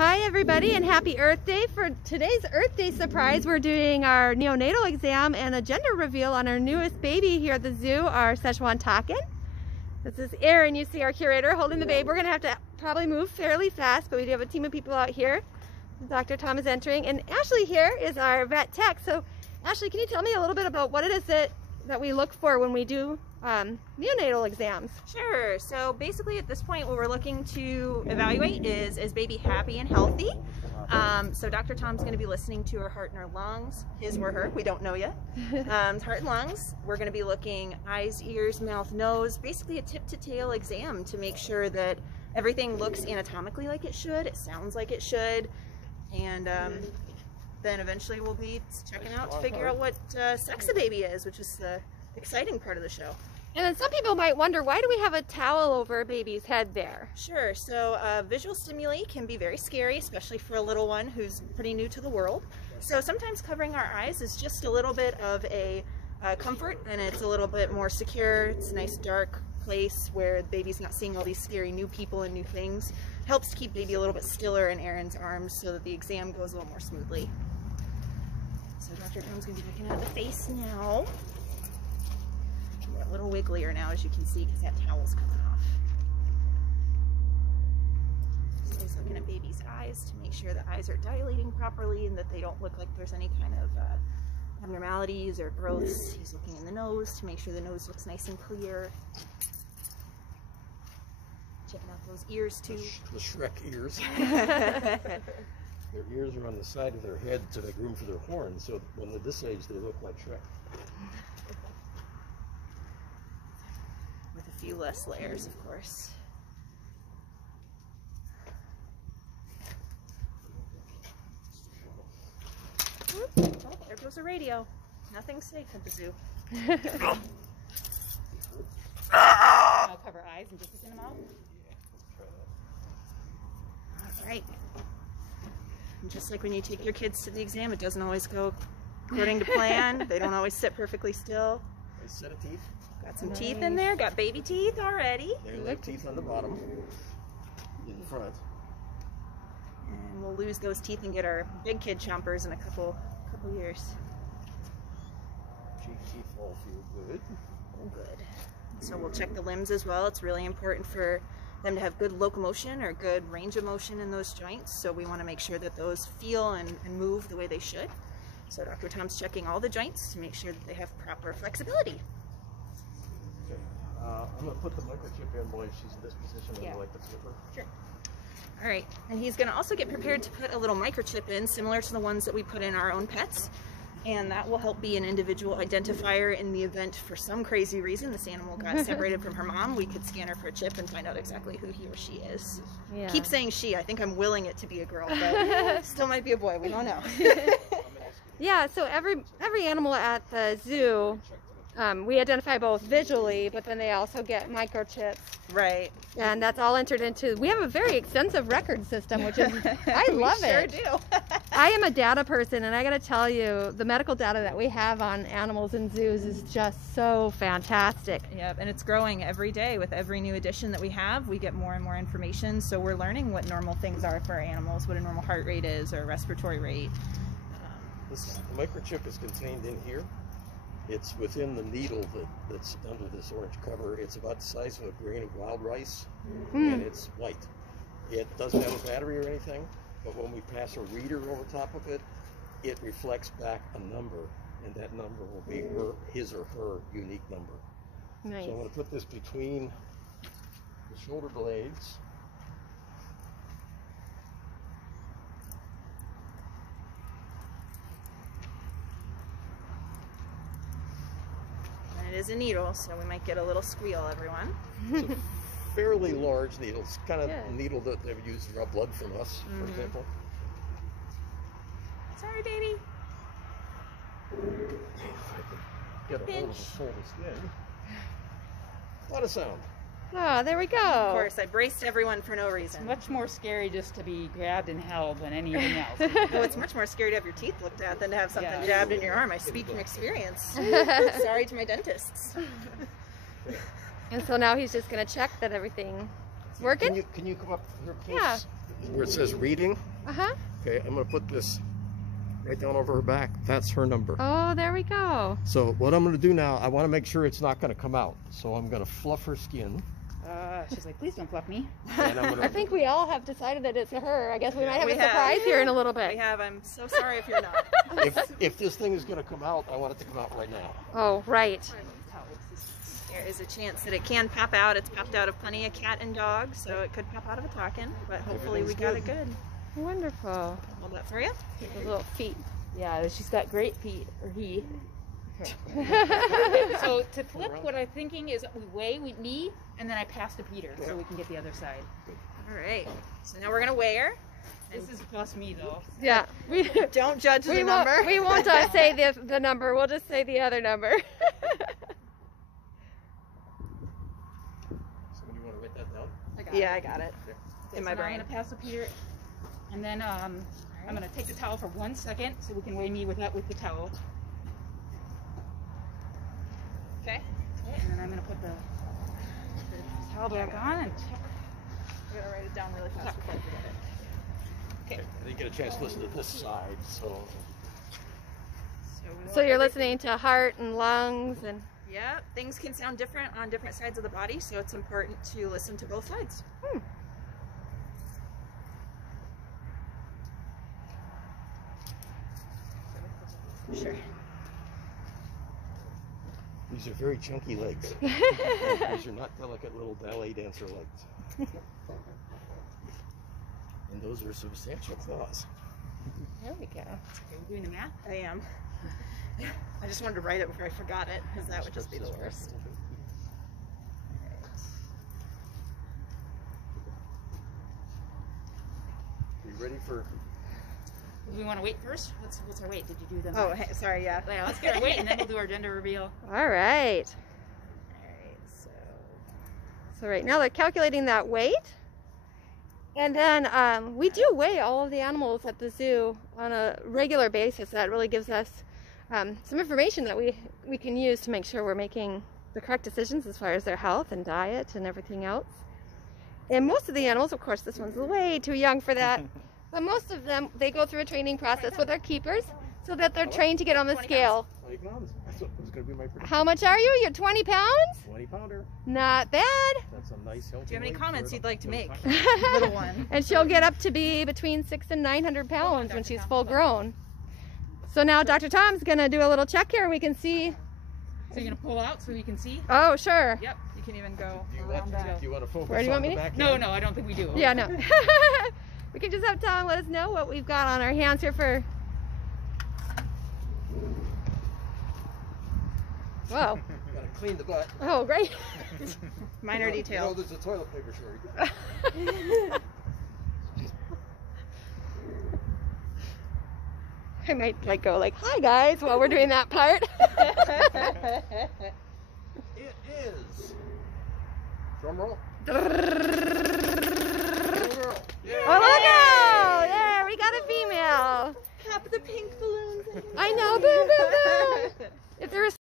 Hi everybody and happy Earth Day. For today's Earth Day surprise, we're doing our neonatal exam and a gender reveal on our newest baby here at the zoo, our Szechuan Takin. This is Erin, you see our curator holding the baby. We're gonna have to probably move fairly fast, but we do have a team of people out here. Dr. Tom is entering, and Ashley here is our vet tech. So Ashley, can you tell me a little bit about what it is that we look for when we do neonatal exams? Sure. So basically at this point what we're looking to evaluate is baby happy and healthy. So Dr. Tom's going to be listening to her heart and her lungs, his or her, we don't know yet. Heart and lungs. We're going to be looking eyes, ears, mouth, nose, basically a tip to tail exam to make sure that everything looks anatomically like it should, it sounds like it should, and then eventually we'll be checking out to figure out what sex the baby is, which is the exciting part of the show. And then some people might wonder, why do we have a towel over a baby's head there? Sure. So visual stimuli can be very scary, especially for a little one who's pretty new to the world. So sometimes covering our eyes is just a little bit of a comfort, and it's a little bit more secure. It's a nice dark place where the baby's not seeing all these scary new people and new things. Helps to keep baby a little bit stiller in Erin's arms so that the exam goes a little more smoothly. So Dr. Tom's going to be looking at the face now. A little wigglier now, as you can see, because that towel's coming off. So he's looking at baby's eyes to make sure the eyes are dilating properly and that they don't look like there's any kind of abnormalities or growths. He's looking in the nose to make sure the nose looks nice and clear. Checking out those ears too. The Shrek ears. Their ears are on the side of their head to make room for their horns, so when they're this age they look like Shrek. With a few less layers, of course. Oh, there goes the radio. Nothing's safe at the zoo. I'll cover eyes and just in them out. All right. And just like when you take your kids to the exam, it doesn't always go according to plan. They don't always sit perfectly still. Nice set of teeth. Got some teeth in there, got baby teeth already. There's like teeth on the bottom, in front. And we'll lose those teeth and get our big kid chompers in a couple years. Cheek teeth all feel good. Oh, good. So we'll check the limbs as well. It's really important for them to have good locomotion or good range of motion in those joints. So we want to make sure that those feel and move the way they should. So Dr. Tom's checking all the joints to make sure that they have proper flexibility. I'm going to put the microchip in while she's in this position and like the flipper. Sure. All right, and he's going to also get prepared to put a little microchip in, similar to the ones that we put in our own pets. And that will help be an individual identifier in the event, for some crazy reason, this animal got separated from her mom. We could scan her for a chip and find out exactly who he or she is. Yeah. Keep saying she. I think I'm willing it to be a girl, but still might be a boy. We don't know. Yeah, so every animal at the zoo, we identify both visually, but then they also get microchips. Right. And that's all entered into, we have a very extensive record system, which is, I love it. Sure do. I am a data person, and I gotta tell you, the medical data that we have on animals in zoos is just so fantastic. Yep, and it's growing every day. With every new edition that we have, we get more and more information, so we're learning what normal things are for our animals, what a normal heart rate is, or respiratory rate. The microchip is contained in here. It's within the needle that's under this orange cover. It's about the size of a grain of wild rice, and it's white. It doesn't have a battery or anything, but when we pass a reader over top of it, it reflects back a number, and that number will be his or her unique number. Nice. So I'm going to put this between the shoulder blades. It is a needle, so we might get a little squeal, everyone. It's a fairly large needle. It's kind of a needle that they've used to draw blood from us, for example. Sorry, baby. Get a hold of the fold of skin. What a sound. Oh, there we go. Of course, I braced everyone for no reason. It's much more scary just to be grabbed and held than anything else. Well, it's much more scary to have your teeth looked at than to have something jabbed in your arm. I speak from experience. Sorry to my dentists. And so now he's just going to check that everything's working? Can you come up here, please? Yeah. where it says reading. Uh-huh. Okay, I'm going to put this right down over her back. That's her number. Oh, there we go. So what I'm going to do now, I want to make sure it's not going to come out. So I'm going to fluff her skin. She's like, please don't fluff me. And I'm I gonna, think we all have decided that it's her. I guess we might have we a have. surprise here in a little bit. We have. I'm so sorry if you're not. if this thing is going to come out, I want it to come out right now. Oh, right. There is a chance that it can pop out. It's popped out of plenty of cat and dog, so it could pop out of a talking, but hopefully we got it good. Wonderful. Hold that for you. Those little feet. Yeah, she's got great feet, or he. So to flip, what I'm thinking is we weigh me, and then I pass to Peter, so we can get the other side. All right. So now we're gonna weigh her. This is plus me, though. Yeah. Don't judge the We number. won't, we won't say the number. We'll just say the other number. Somebody want to write that down? Yeah, I got it. Okay, In my so now brain. I'm gonna pass to Peter, and then I'm gonna take the towel for 1 second, so we can weigh me with the towel. Okay. Okay, and then I'm gonna put the towel back on and check. I gotta write it down really fast before I forget it. Okay. I didn't get a chance to listen to this side, so. So you're listening to heart and lungs and... Yeah, things can sound different on different sides of the body, so it's important to listen to both sides. Sure. These are very chunky legs. These are not delicate little ballet dancer legs. And those are substantial claws. There we go. Okay, we're doing the math. I am. I just wanted to write it before I forgot it, because that would just be the worst. You ready for? Do we want to wait first? What's our weight? Did you do the? Oh, hey, sorry, yeah. Yeah, let's get our weight, and then we'll do our gender reveal. All right. Alright, So right now they're calculating that weight. And then we do weigh all of the animals at the zoo on a regular basis. That really gives us some information that we can use to make sure we're making the correct decisions as far as their health and diet and everything else. And most of the animals, of course, this one's way too young for that, but most of them, they go through a training process with our keepers so that they're trained to get on the 20 scale. 20 pounds. That's what was going to be my prediction. How much are you? You're 20 pounds? 20 pounder. Not bad. That's a nice healthy. do you have any weight comments for you'd like to make? 20 pounds. Little one. And she'll get up to be between 600 and 900 pounds when she's full grown. So now Dr. Tom's going to do a little check here. We can see. So you're gonna pull out so you can see? Oh, sure. Yep. You can even go Do you around that. want, do you want to focus Where do you on want the me to- back No, end? no, I don't think we do. Yeah, no. We can just have Tom let us know what we've got on our hands here for. Whoa. Gotta clean the butt. Oh, great. Minor You know, detail. there's a toilet paper shortage. I might like go like, hi guys, while we're doing that part. It is. Drum roll.